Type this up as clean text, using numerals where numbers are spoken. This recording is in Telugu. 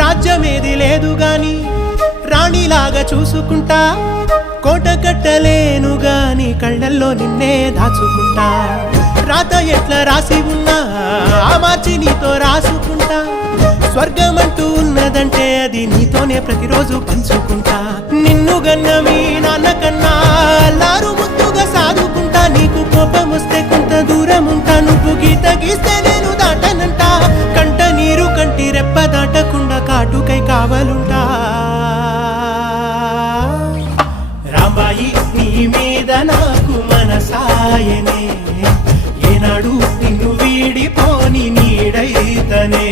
రాజ్యమేది లేదు గాని రాణిలాగా చూసుకుంటా, కోట కట్టలేను గాని కళ్ళల్లో నిన్నే దాచుకుంటా. రాత ఎట్లా రాసి ఉన్నా మార్చి నీతో రాసుకుంటా, స్వర్గమంటూ ఉన్నదంటే అది నీతోనే ప్రతిరోజు పంచుకుంటా. నిన్ను గన్న మీ నాన్న కన్నా అల్లారు ముద్దుగా సాదుకుంటా, నీకు కోపం వస్తే కొంత దూరం ఉంటా, నువ్వు గీత గీస్తే నేను దాటనంట, కంట నీరు కంటి రెప్ప దాటకుండా కాటుకై కావలుంటా. రాంబాయి నీ మీద నాకు మనసాయనే, ఏనాడు నిన్ను వీడిపోని నీడైతనే.